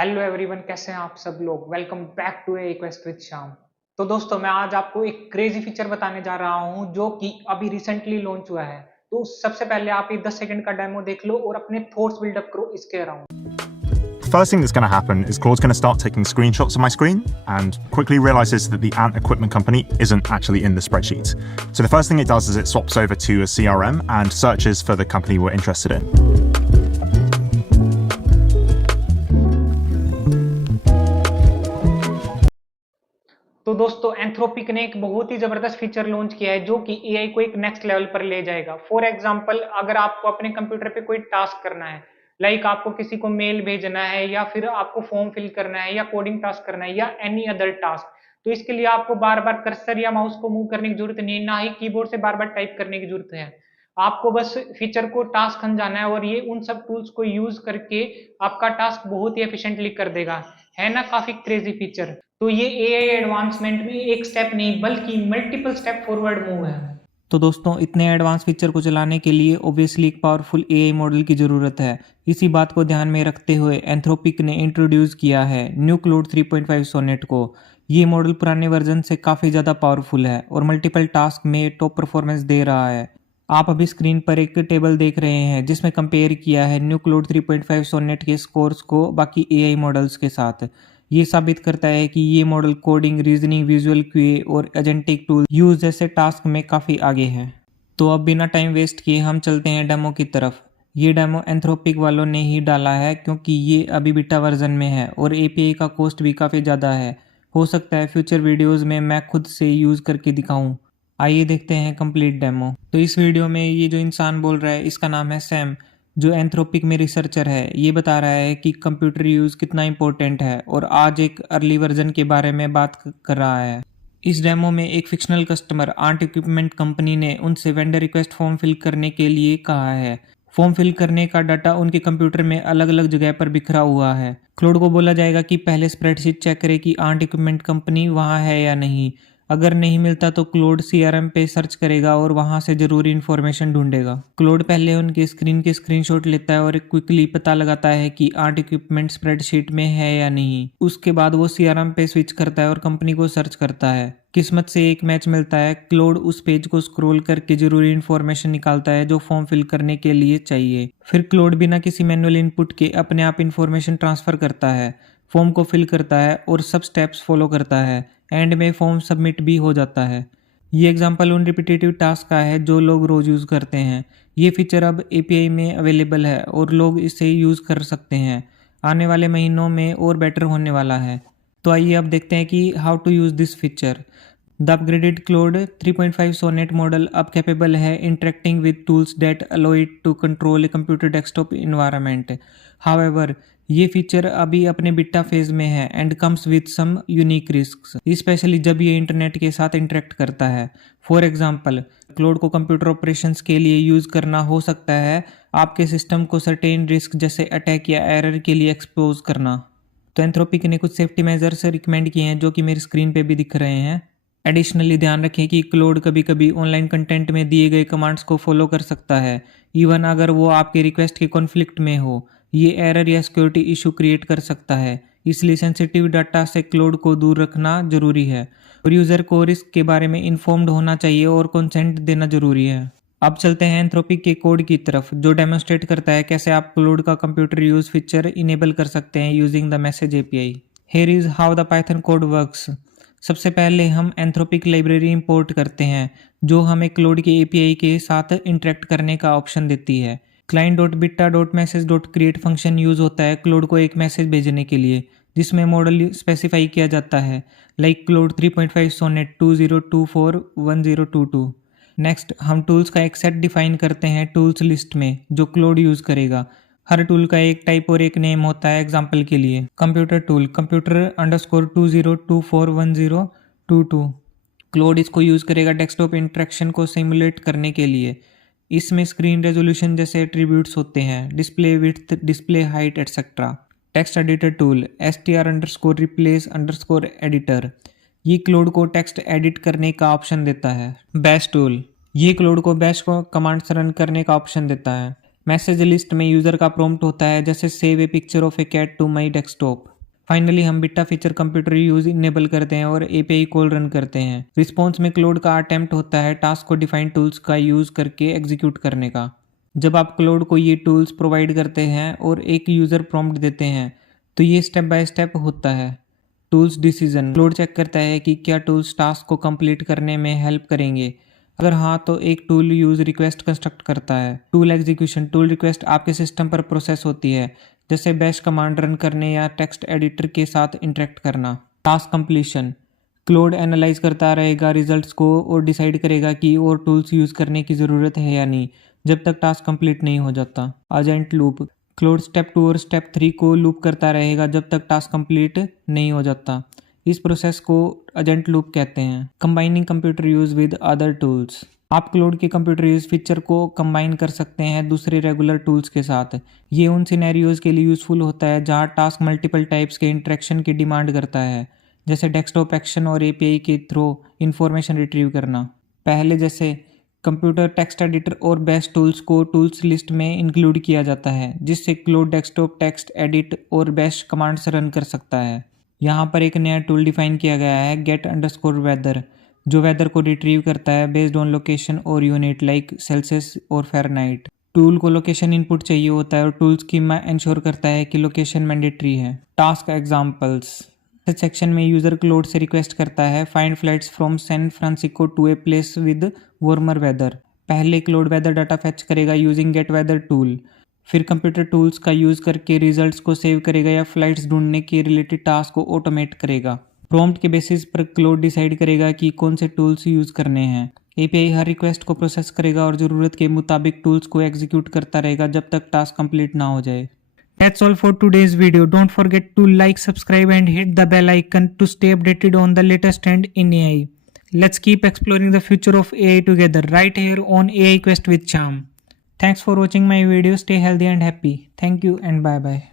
Hello everyone, कैसे हैं आप सब लोग। Welcome back to a quest with Shyam. तो दोस्तों, मैं आज आपको एक क्रेजी फीचर बताने जा रहा हूं जो कि अभी रिसेंटली लॉन्च हुआ है। तो सबसे पहले आप ये 10 सेकंड का डेमो देख लो और अपने थॉट्स बिल्डअप करो इसके around. First thing that's going to happen is Claude's going to start taking screenshots of my screen and quickly realizes that the Ant Equipment Company isn't actually in the spreadsheet. So the first thing it does is it swaps over to a CRM and searches for the company we're interested in. तो दोस्तों, Anthropic ने एक बहुत ही जबरदस्त feature launch किया है जो कि एआई को एक नेक्स्ट लेवल पर ले जाएगा। फॉर एग्जांपल, अगर आपको अपने कंप्यूटर पे कोई टास्क करना है, लाइक आपको किसी को मेल भेजना है या फिर आपको फॉर्म फिल करना है या कोडिंग टास्क करना है या एनी अदर टास्क, तो इसके लिए आपको बार बार कर्सर या माउस को मूव करने की जरूरत नहीं है, ना ही कीबोर्ड से बार बार टाइप करने की जरूरत है। आपको बस फीचर को टास्क समझाना है और ये उन सब टूल्स को यूज करके आपका टास्क बहुत ही एफिशिएंटली कर देगा। है ना काफी क्रेजी फीचर। तो ये एआई एडवांसमेंट में एक स्टेप नहीं बल्कि मल्टीपल स्टेप फॉरवर्ड मूव है। तो दोस्तों, इतने एडवांस फीचर को चलाने के लिए ओब्वियसली एक पावरफुल एआई मॉडल की ज़रूरत है। इसी बात को ध्यान में रखते हुए एंथ्रोपिक ने इंट्रोड्यूस किया है न्यू क्लोड 3.5 सोनेट को। ये मॉडल पुराने वर्जन से काफ़ी ज़्यादा पावरफुल है और मल्टीपल टास्क में टॉप परफॉर्मेंस दे रहा है। आप अभी स्क्रीन पर एक टेबल देख रहे हैं जिसमें कंपेयर किया है न्यू क्लोड 3.5 सोनेट के स्कोर्स को बाकी एआई मॉडल्स के साथ। ये साबित करता है कि ये model coding, reasoning, visual QA और एजेंटिक टूल यूज जैसे टास्क में काफ़ी आगे है। तो अब बिना टाइम वेस्ट किए हम चलते हैं डेमो की तरफ। ये डेमो एंथ्रोपिक वालों ने ही डाला है क्योंकि ये अभी बीटा वर्जन में है और एपीआई का कॉस्ट भी काफ़ी ज़्यादा है। हो सकता है फ्यूचर वीडियोज़ में मैं खुद से यूज़ करके दिखाऊँ। आइए देखते हैं कंप्लीट डेमो। तो इस वीडियो में ये जो इंसान बोल रहा है इसका नाम है सैम, जो एंथ्रोपिक में रिसर्चर है। ये बता रहा है कि कंप्यूटर यूज़ कितना इंपॉर्टेंट है और आज एक अर्ली वर्जन के बारे में बात कर रहा है। इस डेमो में एक fictional customer and equipment company ने उनसे वेंडर रिक्वेस्ट फॉर्म फिल करने के लिए कहा है। फॉर्म फिल करने का डाटा उनके कंप्यूटर में अलग अलग जगह पर बिखरा हुआ है। क्लाउड को बोला जाएगा कि पहले स्प्रेडशीट चेक करे कि आंट इक्विपमेंट कंपनी वहाँ है या नहीं। अगर नहीं मिलता तो क्लाउड सीआरएम पे सर्च करेगा और वहां से जरूरी इन्फॉर्मेशन ढूंढेगा। क्लाउड पहले उनके स्क्रीन के स्क्रीनशॉट लेता है और क्विकली पता लगाता है कि आर्ट इक्विपमेंट स्प्रेडशीट में है या नहीं। उसके बाद वो सीआरएम पे स्विच करता है और कंपनी को सर्च करता है। किस्मत से एक मैच मिलता है। क्लाउड उस पेज को स्क्रॉल करके जरूरी इन्फॉर्मेशन निकालता है जो फॉर्म फिल करने के लिए चाहिए। फिर क्लाउड बिना किसी मैनुअल इनपुट के अपने आप इन्फॉर्मेशन ट्रांसफर करता है, फॉर्म को फिल करता है और सब स्टेप्स फॉलो करता है। एंड में फॉर्म सबमिट भी हो जाता है। ये एग्जांपल उन रिपीटेटिव टास्क का है जो लोग रोज यूज़ करते हैं। ये फीचर अब एपीआई में अवेलेबल है और लोग इसे यूज़ कर सकते हैं। आने वाले महीनों में और बेटर होने वाला है। तो आइए अब देखते हैं कि how to use this feature. The upgraded Claude 3.5 Sonnet model अब कैपेबल है interacting with tools that allow it to control a computer desktop environment. However, ये फीचर अभी अपने बीटा फेज में है and comes with some unique risks, especially जब ये internet के साथ इंटरेक्ट करता है। फॉर एग्जांपल, क्लाउड को कंप्यूटर ऑपरेशंस के लिए यूज़ करना हो सकता है आपके सिस्टम को सर्टेन रिस्क जैसे अटैक या एरर के लिए एक्सपोज करना। तो एंथ्रोपिक ने कुछ सेफ्टी मेजर्स रिकमेंड किए हैं जो कि मेरी स्क्रीन पे भी दिख रहे हैं। एडिशनली ध्यान रखें कि क्लाउड कभी कभी ऑनलाइन कंटेंट में दिए गए कमांड्स को फॉलो कर सकता है, इवन अगर वो आपके रिक्वेस्ट के कॉन्फ्लिक्ट में हो। ये एरर या सिक्योरिटी इशू क्रिएट कर सकता है, इसलिए सेंसिटिव डाटा से क्लाउड को दूर रखना जरूरी है और यूज़र को रिस्क के बारे में इन्फॉर्म्ड होना चाहिए और कंसेंट देना जरूरी है। अब चलते हैं एंथ्रोपिक के कोड की तरफ, जो डेमोन्स्ट्रेट करता है कैसे आप क्लाउड का कंप्यूटर यूज फीचर इनेबल कर सकते हैं using the message API. Here is how the Python code works. सबसे पहले हम एंथ्रोपिक लाइब्रेरी इंपोर्ट करते हैं जो हमें क्लाउड के एपीआई के साथ इंटरेक्ट करने का ऑप्शन देती है। client.bitta.message.create फंक्शन यूज होता है क्लाउड को एक मैसेज भेजने के लिए जिसमें मॉडल स्पेसिफाई किया जाता है, लाइक क्लाउड 3.5 सोनेट 20241022। नेक्स्ट हम टूल्स का एक सेट डिफाइन करते हैं टूल्स लिस्ट में जो क्लाउड यूज करेगा। हर टूल का एक टाइप और एक नेम होता है। एग्जाम्पल के लिए कंप्यूटर टूल computer_20241022। क्लाउड इसको यूज करेगा डेस्कटॉप इंटरेक्शन को सिमुलेट करने के लिए। इसमें स्क्रीन रेजोल्यूशन जैसे एट्रीब्यूट्स होते हैं, display width, display height etcetera. Text editor tool str_replace_editor, ये क्लाउड को टेक्स्ट एडिट करने का ऑप्शन देता है। बैश टूल, ये क्लाउड को बैश को कमांड्स रन करने का ऑप्शन देता है। मैसेज लिस्ट में यूज़र का प्रॉम्प्ट होता है जैसे save a picture of a cat to my desktop. Finally हम beta feature computer use enable करते हैं और एपीआई कॉल रन करते हैं। रिस्पॉन्स में क्लाउड का अटेम्प्ट होता है टास्क को डिफाइंड टूल्स का यूज़ करके एग्जीक्यूट करने का। जब आप क्लाउड को ये टूल्स प्रोवाइड करते हैं और एक यूज़र प्रॉम्प्ट देते हैं तो ये स्टेप बाय स्टेप होता है। टूल्स डिसीजन, क्लाउड चेक करता है कि क्या टूल्स टास्क को कंप्लीट करने में हेल्प करेंगे। अगर हाँ तो एक टूल यूज रिक्वेस्ट कंस्ट्रक्ट करता है। टूल एग्जीक्यूशन, टूल रिक्वेस्ट आपके सिस्टम पर प्रोसेस होती है जैसे बैश कमांड रन करने या टेक्स्ट एडिटर के साथ इंटरेक्ट करना। टास्क कंप्लीशन, क्लाउड एनालाइज करता रहेगा रिजल्ट्स को और डिसाइड करेगा कि और टूल्स यूज़ करने की ज़रूरत है या नहीं जब तक टास्क कंप्लीट नहीं हो जाता। एजेंट लूप, क्लाउड स्टेप 2 और स्टेप 3 को लूप करता रहेगा जब तक टास्क कंप्लीट नहीं हो जाता। इस प्रोसेस को एजेंट लूप कहते हैं। Combining computer use with other tools, आप क्लाउड के कंप्यूटर यूज फीचर को कंबाइन कर सकते हैं दूसरे रेगुलर टूल्स के साथ। ये उन सिनेरियोज के लिए यूजफुल होता है जहां टास्क मल्टीपल टाइप्स के इंटरेक्शन की डिमांड करता है, जैसे डेस्कटॉप एक्शन और एपीआई के थ्रू इंफॉर्मेशन रिट्रीव करना। पहले जैसे कंप्यूटर टेक्स्ट एडिटर और बैश टूल्स को टूल्स लिस्ट में इंक्लूड किया जाता है जिससे क्लाउड डेस्कटॉप टेक्स्ट एडिट और बैश कमांड्स रन कर सकता है। यहाँ पर एक नया टूल डिफाइन किया गया है get_weather, जो वेदर को रिट्रीव करता है बेस्ड ऑन लोकेशन और यूनिट लाइक सेल्सियस और फ़ारेनहाइट। टूल को लोकेशन इनपुट चाहिए होता है और टूल स्कीमा इंश्योर करता है कि लोकेशन मैंडेटरी है। टास्क एग्जांपल्स, सेक्शन में यूज़र क्लाउड से रिक्वेस्ट करता है find flights from San Francisco to a place with warmer weather. पहले क्लाउड वेदर डाटा फेच करेगा यूजिंग गेट वेदर टूल, फिर कंप्यूटर टूल्स का यूज़ करके रिजल्ट्स को सेव करेगा या फ्लाइट्स ढूंढने के रिलेटेड टास्क को ऑटोमेट करेगा। प्रॉम्प्ट के बेसिस पर क्लाउड डिसाइड करेगा कि कौन से टूल्स यूज़ करने हैं। एपीआई हर रिक्वेस्ट को प्रोसेस करेगा और ज़रूरत के मुताबिक टूल्स को एग्जीक्यूट करता रहेगा जब तक टास्क कंप्लीट ना हो जाए। That's all for today's video. Don't forget to like, subscribe and hit the bell icon to stay updated on the latest trend in AI. Let's keep exploring the future of AI together right here on AI Quest with Charm. Thanks for watching my video. Stay healthy and happy. Thank you and bye bye.